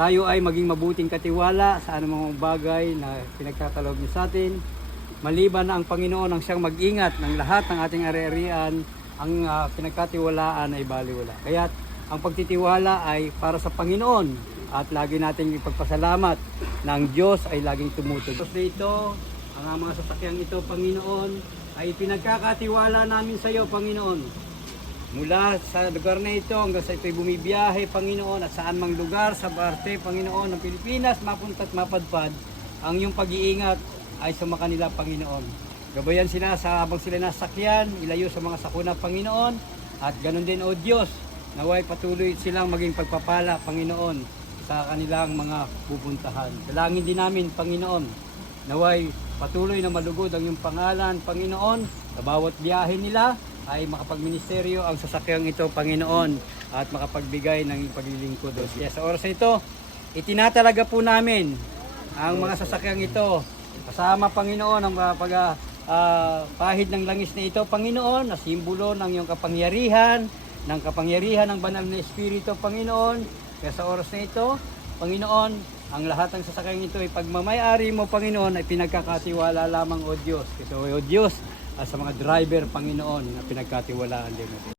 tayo ay maging mabuting katiwala sa anumang bagay na pinagtatalog niyo sa atin. Maliban na ang Panginoon ang siyang mag-ingat ng lahat ng ating ari-arian, ang pinagkatiwalaan ay baliwala. Kaya ang pagtitiwala ay para sa Panginoon at lagi nating ipagpasalamat na ang Diyos ay laging tumutulong. Dito, ang mga sasakyang ito, Panginoon, ay pinagkakatiwala namin sa iyo, Panginoon. Mula sa lugar na ito hanggang sa ito'y bumibiyahe, Panginoon, at saan mang lugar sa parte, Panginoon, ng Pilipinas, mapunta at mapadpad, ang iyong pag-iingat ay sa kanila, Panginoon. Gabayan sila sa habang sila nasakyan, ilayo sa mga sakuna, Panginoon, at ganun din, O Diyos, naway patuloy silang maging pagpapala, Panginoon, sa kanilang mga pupuntahan. Dalangin din namin, Panginoon, naway patuloy na malugod ang iyong pangalan, Panginoon, sa bawat biyahe nila, ay makapagministeryo ang sasakyang ito, Panginoon, at makapagbigay ng paglilingkod. Kaya sa oras na ito, itinatalaga po namin ang mga sasakyang ito. Kasama, Panginoon, ang pahid ng langis na ito, Panginoon, na simbolo ng iyong kapangyarihan, ng banal na Espiritu, Panginoon. Kaya sa oras na ito, Panginoon, ang lahat ng sasakyang ito ay pagmamayari mo, Panginoon, ay pinagkakatiwala lamang, O Diyos. Kasi, O Diyos, sa mga driver, Panginoon, na pinagkatiwalaan din natin.